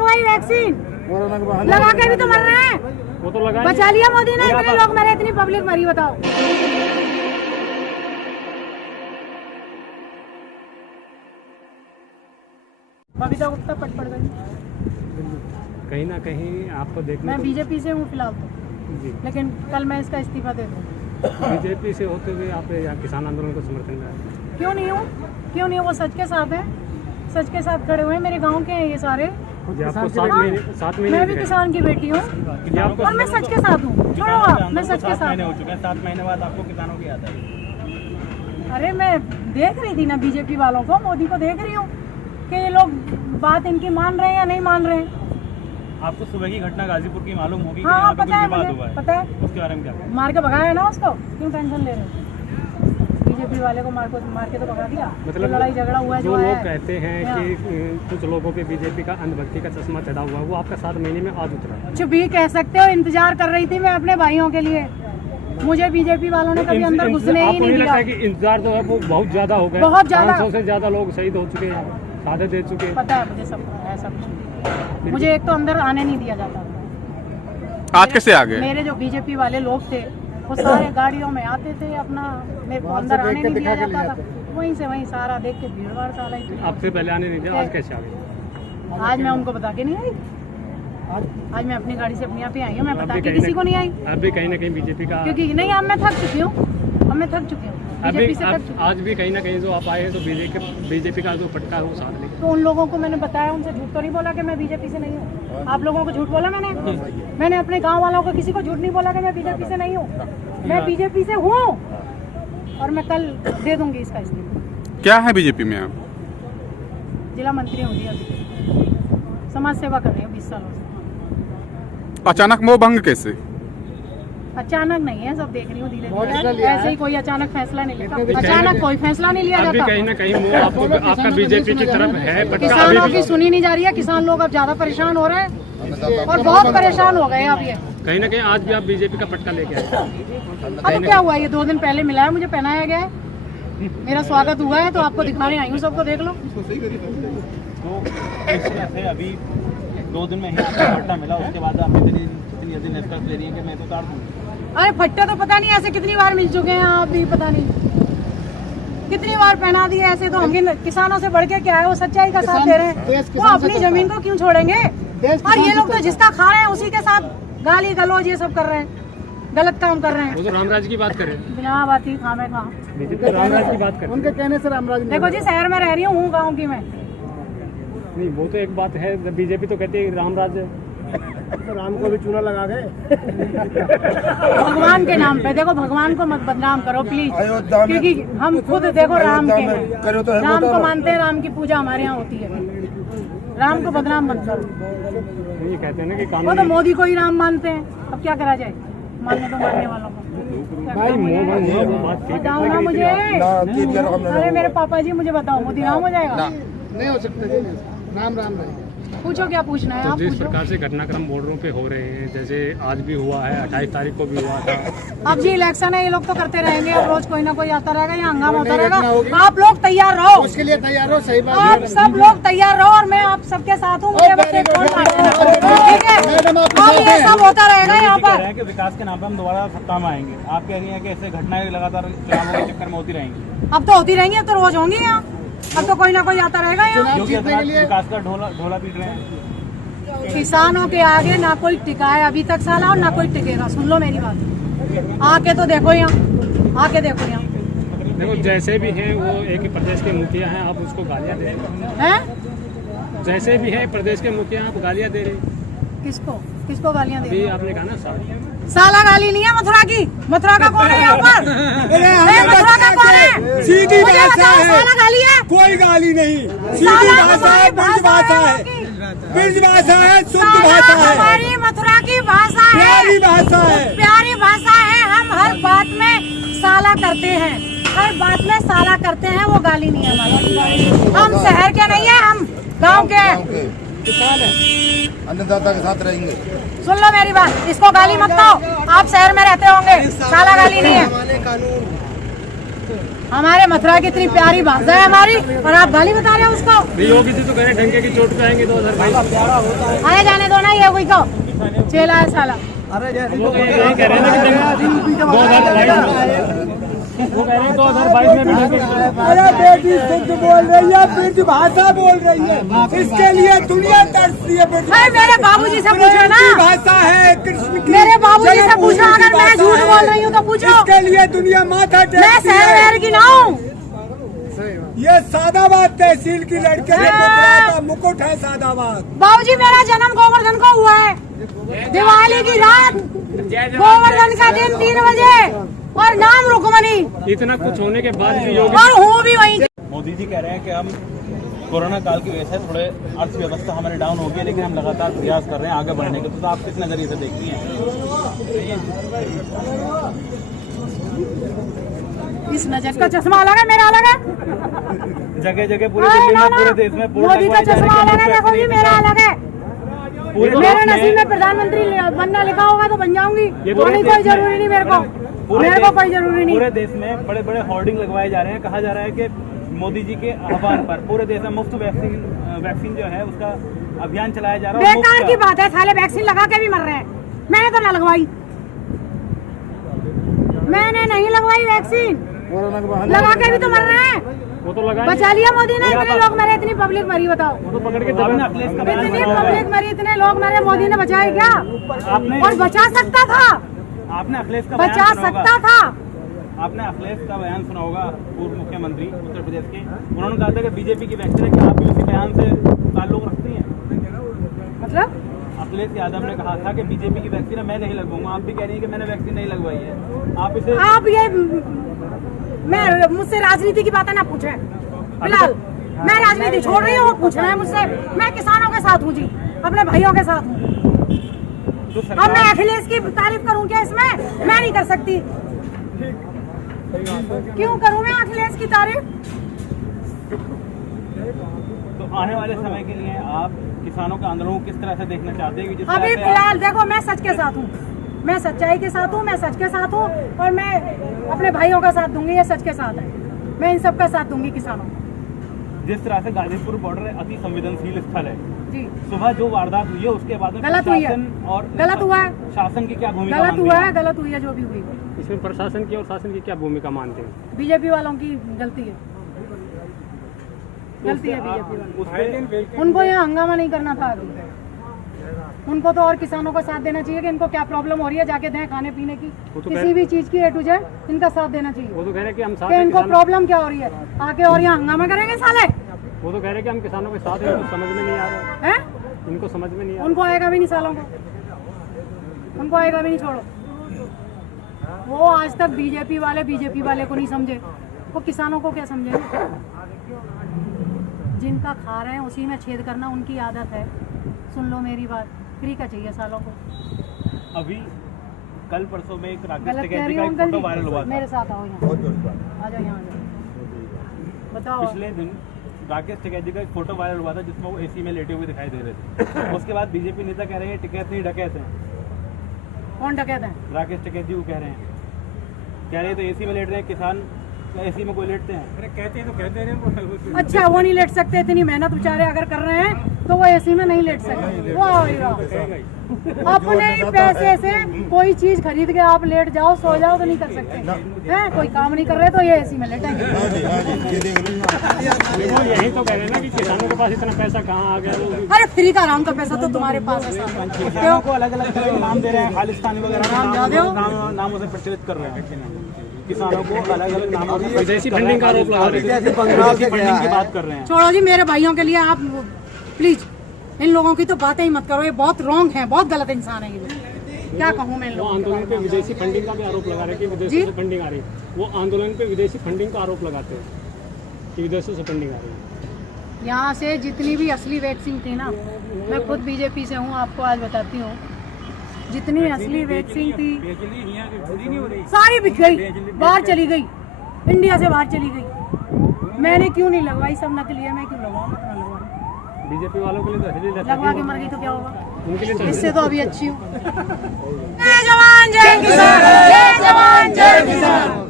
लगवाई वैक्सीन, लगा के भी तो मर रहे हैं। वो तो लगा बचा लिया मोदी ने, इतने लोग मरे, इतनी पब्लिक मरी, बताओ। बबीता गुप्ता पट पड़ गई। कहीं ना कहीं आपको देखने मैं बीजेपी से हूँ फिलहाल तो जी, लेकिन कल मैं इसका इस्तीफा दे दूँ। बीजेपी से होते हुए आप यहाँ किसान आंदोलन को समर्थन में आए। क्यों नहीं हूँ, क्यों नहीं हूँ? वो सच के साथ हैं, सच के साथ खड़े हुए हैं। मेरे गांव के हैं ये सारे। जी, आपको 7 महीने मैं भी किसान की बेटी हूँ और मैं सच के साथ हूँ। छोड़ो आप, मैं सच के साथ हो चुके हैं। 7 महीने बाद आपको किसानों की याद आई? अरे मैं देख रही थी ना बीजेपी वालों को, मोदी को देख रही हूँ कि ये लोग बात इनकी मान रहे हैं या नहीं मान रहे हैं। आपको सुबह की घटना गाजीपुर की मालूम होगी? हाँ पता है मुझे, पता है। उसके बारे में क्या? मार के भगाया है ना उसको, क्यों टेंशन ले रहे हो? बीजेपी वाले को मार के तो भगा दिया। मतलब लड़ाई झगड़ा हुआ जो लोग कहते हैं कि कुछ लोगों पे बीजेपी का अंधभक्ति का चश्मा चढ़ा हुआ, वो आपका 7 महीने में आज उतरा। कुछ भी कह सकते हो, इंतजार कर रही थी मैं अपने भाइयों के लिए। मुझे बीजेपी वालों ने कभी अंदर घुसने ही नहीं दिया। कि इंतजार जो है वो बहुत ज्यादा हो गया, बहुत ज्यादा। 500 से ज्यादा लोग शहीद हो चुके हैं, शहादत दे चुके हैं। पता है मुझे, सब ऐसा कुछ नहीं। मुझे एक तो अंदर आने नहीं दिया जाता। आज कैसे आ गए? मेरे जो बीजेपी वाले लोग थे वो सारे गाड़ियों में आते थे, अपना मेरे को अंदर आने नहीं दिया जाता था। वहीं से वहीं सारा देख के भीड़ भाड़ साला ही। आपसे पहले आने नहीं दिया, आज कैसे आ गए? आज मैं उनको बता के नहीं आई, आज मैं अपनी गाड़ी से अपने आप ही आई हूँ। मैं बता के किसी को नहीं आई। अब भी कहीं ना कहीं बीजेपी का, क्योंकि नहीं, अब मैं थक चुकी हूँ, अब मैं थक चुकी हूँ बीजेपी से, थक चुकी हूँ। आज भी कहीं ना कहीं जो आप आए हैं तो बीजेपी का जो फटका है वो साथ लेके। तो उन लोगों को मैंने बताया, उनसे झूठ तो नहीं बोला कि मैं बीजेपी से नहीं हूँ। आप लोगों को झूठ बोला मैंने अपने गांव वालों को किसी को झूठ नहीं बोला कि मैं बीजेपी से नहीं हूँ। मैं बीजेपी से हूँ और मैं कल दे दूंगी इसका इस्तीफा। क्या है बीजेपी में आप? जिला मंत्री हूँ जी, अभी समाज सेवा कर रही हूँ 20 सालों से। अचानक मोह भंग कैसे? अचानक नहीं है, सब देख रही हूँ धीरे धीरे। ऐसे ही कोई अचानक फैसला नहीं लेता, अचानक कोई फैसला नहीं लिया अभी जाता। कहीं ना कहीं वो आपका बीजेपी की तरफ है, बट किसानों की सुनी नहीं जा रही है। किसान लोग अब ज्यादा परेशान हो रहे हैं और बहुत परेशान हो गए अब ये। कहीं ना कहीं आज भी आप बीजेपी का पटका लेके आए। अब क्या हुआ, ये 2 दिन पहले मिला है, मुझे पहनाया गया है, मेरा स्वागत हुआ है, तो आपको दिखाने आई हूँ, सबको देख लो। तो ऐसे अभी 2 दिन में ही आपको पट्टा मिला, उसके बाद आप इतनी निष्कर्ष ले रही है कि मैं तो उतार दूंगी। अरे फट्टे तो पता नहीं ऐसे कितनी बार मिल चुके हैं, आप भी पता नहीं कितनी बार पहना दिए ऐसे। तो हम भी किसानों से बढ़ के क्या है, वो सच्चाई का साथ दे रहे हैं। वो अपनी जमीन को क्यों छोड़ेंगे? और ये लोग तो जिसका खा रहे हैं उसी के साथ गाली गलौज ये सब कर रहे हैं, गलत काम कर रहे हैं। वो तो रामराज की बात करें, बिना बात ही खामे खा। रामराज की बात करें, उनके कहने से रामराज देखो जी, शहर में रह रही हूँ, गाँव की मैं। नहीं वो तो एक बात है, बीजेपी तो कहती है रामराज है, तो राम को भी चूना लगा गए। भगवान के नाम पे देखो, भगवान को मत बदनाम करो प्लीज, क्योंकि हम खुद देखो राम के हैं, राम को मानते हैं, राम की पूजा हमारे यहाँ होती है। राम को बदनाम मत करो। ये कहते हैं ना कि वो तो कानून मोदी को ही राम मानते हैं, अब क्या करा जाए, मानने तो मानने वालों को। भाई मोह बात ठीक बताओ ना मुझे, अरे मेरे पापा जी मुझे बताओ, मोदी राम हो जाएगा? नहीं हो सकता, राम राम नहीं। पूछो क्या पूछना है तो आप, जिस पूछो। प्रकार से घटनाक्रम बॉर्डरों पे हो रहे हैं, जैसे आज भी हुआ है, 28 तारीख को भी हुआ था। अब जी इलेक्शन है, ये लोग तो करते रहेंगे, अब रोज कोई ना कोई आता रहेगा, यहाँ हंगामा होता रहेगा। आप लोग तैयार रहो, उसके लिए तैयार हो, सही बात आप सब लोग तैयार रहो, और मैं आप सबके साथ हूँ। मुझे बस एक फोन मार देना, ठीक है? अब ये सब होता रहेगा यहाँ कह रहे पर। हैं कि विकास के नाम पे हम दोबारा सत्ता में आएंगे, आप कह रही हैं कि ऐसे घटनाएं लगातार चुनावों के चक्कर में होती रहेंगी। अब तो होती रहेंगी, अब तो रोज होंगी यहाँ, अब तो कोई ना कोई आता रहेगा यहाँ। योगी आदित्यनाथ विकास का ढोला पीट रहे हैं। किसानों के आगे ना कोई टिका है अभी तक साला, और ना कोई टिकेगा। सुन लो मेरी बात, आके तो देखो यहाँ, आके देखो यहाँ। देखो जैसे भी है वो एक ही प्रदेश के मुखिया हैं, आप उसको गालियाँ दे रहे हैं। जैसे भी है प्रदेश के मुखिया, आप गालियाँ दे रहे हैं। किसको गालियाँ दे रहे हैं? आपने कहा ना साला गाली नहीं है मथुरा की। मथुरा का कौन है यहाँ पर? मथुरा का कौन है? सीधी मुझे भाषा बताओ, है, साला गाली है? कोई गाली नहीं। सीधी साला भाषा है, हमारी ब्रज भाषा भाषा है, है, ब्रज भाषा है, शुद्ध साला भाषा है, हमारी मथुरा की भाषा है, प्यारी भाषा है, प्यारी भाषा है। हम हर बात में साला करते हैं, हर बात में साला करते हैं, वो गाली नहीं है हमारी। हम शहर के नहीं है, हम गांव के हैं, किसान है, अन्नदाता के साथ रहेंगे। सुन लो मेरी बात, इसको गाली मत दो। आप शहर में रहते होंगे, साला गाली नहीं है। हमारे मथुरा की इतनी प्यारी भाषा है हमारी और आप गाली बता रहे हो उसको। योगी जी तो कह रहे डंके की चोट पे आएंगे 2022। आने जाने दो ना, ये कोई को चेला है साला। वो यही कह रहे हैं ना कि 2022 में भी डंके की अरे बेटी शुद्ध बोल रही है, ब्रज भाषा बोल रही है, इसके लिए दुनिया तरसती है। अरे मेरे बाबूजी से पूछो ना, भाषा है कृष्ण की। मेरे बाबूजी से पूछो, अगर मैं झूठ बोल रही हूँ तो पूछो। इसके लिए दुनिया माथा मैं टेकती शहर है। वहर की ना हूँ। ये सादाबाद तहसील की लड़के से मथुरा का मुकुट है सादाबाद। बाबूजी मेरा जन्म गोवर्धन को हुआ है, दिवाली की रात, गोवर्धन का दिन 3 बजे, और नाम रुक्मणी। इतना कुछ होने के बाद भी योगी और हूँ भी वहीं। मोदी जी कह रहे हैं कि हम कोरोना काल की वजह से थोड़े अर्थव्यवस्था हमारी डाउन हो गई, लेकिन हम लगातार प्रयास कर रहे हैं आगे बढ़ने के। तो आप किस नजरिए से देखती हैं? इस नजर का चश्मा अलग है, मेरा अलग है। जगह जगह पूरे दिल्ली में, पूरे देश में मोदी का चश्मा अलग है, देखो जी मेरा अलग है। पूरे मेरे नसीब में प्रधानमंत्री बनना लिखा होगा तो बन जाऊंगी, नहीं कोई जरूरी नहीं मेरे को कोई जरूरी नहीं। पूरे देश में बड़े बड़े होर्डिंग लगवाए जा रहे हैं। कहा जा रहा है कि मोदी जी के आह्वान पर पूरे देश में मुफ्त वैक्सीन जो है उसका अभियान चलाया जा रहा है। बेकार की बात है, साले वैक्सीन लगा के भी मर रहे हैं। मैंने तो ना लगवाई, मैंने नहीं लगवाई वैक्सीन, लगा के भी तो मर रहे हैं। वो तो लगा बचा लिया मोदी ने, इतने लोग मरे, इतनी पब्लिक मरी, बताओ वो तो पकड़ के आपने अखिलेश का बयान इतनी सुना होगा। पब्लिक मरी, इतने लोग मरे, मोदी ने बचाया क्या? आपने और बचा सकता था, आपने अखिलेश का बचा बयान सुना सकता होगा। था। आपने अखिलेश का बयान सुना होगा, पूर्व मुख्यमंत्री उत्तर प्रदेश के। उन्होंने कहा था कि बीजेपी की वैक्सीन है, कि आप भी उसी बयान से ताल्लुक रखती हैं? मतलब अखिलेश यादव ने कहा था कि बीजेपी की वैक्सीन है, मैं नहीं लगवाऊंगा। आप भी कह रही हैं कि मैंने वैक्सीन नहीं लगवाई है। आप इसे आप ये मैं मुझसे राजनीति की बातें ना पूछे फिलहाल। मैं राजनीति छोड़ रही हूँ, वो पूछ रहे हैं मुझसे। मैं किसानों के साथ हूँ जी, अपने भाइयों के साथ हूँ। तो अब मैं अखिलेश की तारीफ करूँ क्या इसमें? मैं नहीं कर सकती। क्यों करूँ मैं अखिलेश की तारीफ? तो आने वाले समय के लिए आप किसानों के आंदोलन को किस तरह से देखना चाहते हैं? कि जिस तरह अभी से फिलहाल देखो, मैं सच के साथ हूँ, मैं सच्चाई के साथ हूँ, मैं सच के साथ हूँ, और मैं अपने भाइयों का साथ दूंगी। ये सच के साथ है, मैं इन सब का साथ दूंगी किसानों को। जिस तरह से गाजीपुर बॉर्डर अति संवेदनशील स्थल है, जी सुबह जो वारदात हुई है उसके बाद में गलत हुई है, प्रशासन और गलत हुआ है, शासन की क्या भूमिका गलत मानती हुआ हैं? है, गलत हुई है जो भी हुई। इसमें प्रशासन की और शासन की क्या भूमिका मानते हैं? बीजेपी वालों की गलती है, गलती है बीजेपी वालों उस पे की। उनको यहाँ हंगामा नहीं करना था अभी। उनको तो और किसानों का साथ देना चाहिए कि इनको क्या प्रॉब्लम हो रही है, जाके दें खाने पीने की, वो तो किसी भी चीज की A to Z इनका साथ देना चाहिए वो तो कह रहे हैं कि हम साथ कि हैं इनको किसानों। प्रॉब्लम क्या हो रही है, आके और यहाँ हंगामा करेंगे साले वो तो कह रहे हैं कि हम किसानों के साथ हैं, इनको समझ में नहीं आ रहा है। हैं? इनको समझ में नहीं आ उनको आएगा भी नहीं सालों को, उनको आएगा भी नहीं। छोड़ो, वो आज तक बीजेपी वाले को नहीं समझे, वो किसानों को क्या समझेंगे? जिनका खा रहे हैं उसी में छेद करना उनकी आदत है। सुन लो मेरी बात, फ्री का चाहिए सालों को। अभी कल परसों में एक राकेश गलत कह टिकैती रही का हूँ एक अंकल फोटो वायरल हुआ जी, था। मेरे साथ आओ यहाँ, आ जाओ यहाँ, आ जाओ, बताओ। पिछले दिन राकेश टिकैती का एक फोटो वायरल हुआ था जिसमें वो एसी में लेटे हुए दिखाई दे रहे थे। उसके बाद बीजेपी नेता कह रहे हैं टिकैत नहीं डकैत है। कौन डकैत है? राकेश टिकैती वो कह रहे हैं तो एसी में लेट रहे हैं किसान, एसी में कोई लेटते हैं? अरे कहते हैं तो कहते हैं। अच्छा, वो नहीं लेट सकते? इतनी मेहनत बेचारे अगर कर रहे हैं तो वो एसी में नहीं लेट सकते। वाह, अपने ही पैसे से कोई चीज खरीद के आप लेट जाओ, सो जाओ तो नहीं कर सकते हैं? कोई काम नहीं कर रहे तो ये एसी में लेटेंगे। वो यही तो कह रहे हैं ना कि किसानों के पास इतना पैसा कहाँ आ गया। अरे फ्री का आराम का पैसा तो तुम्हारे पास है साहब। किसानों को अलग अलग तरह के नाम दे रहे हैं, खालिस्तानी वगैरह नामों से प्रचलित कर रहे हैं। किसानों को अलग अलग नामों से विदेशी फंडिंग का आरोप लगा रहे हैं। फंडिंग की बात कर रहे हैं। छोड़ो जी, मेरे भाइयों के लिए आप प्लीज इन लोगों की तो बातें ही मत करो, ये बहुत रॉन्ग है, बहुत गलत इंसान है ये लोग। क्या कहूँ मैं इन वो लोगों आंदोलन पे विदेशी फंडिंग का भी आरोप लगा रहे हैं कि विदेशों से फंडिंग आ रही है। वो आंदोलन पे विदेशी फंडिंग का आरोप लगाते हैं कि विदेशों से फंडिंग आ रही है। यहाँ से जितनी भी असली वैक्सीन थी ना, मैं खुद बीजेपी से हूँ, आपको आज बताती हूँ, जितनी असली वैक्सीन थी सारी बिक गई, बाहर चली गई, इंडिया से बाहर चली गई। मैंने क्यों नहीं लगवाई? सब नकली है, मैं क्यों लगवाऊँ? अपना लगवाऊँ। बीजेपी वालों के लिए तो असली लगवा के मर गई तो क्या होगा? उनके लिए तो इससे तो अभी अच्छी हूँ। जय जवान जय किसान, जय जवान जय किसान।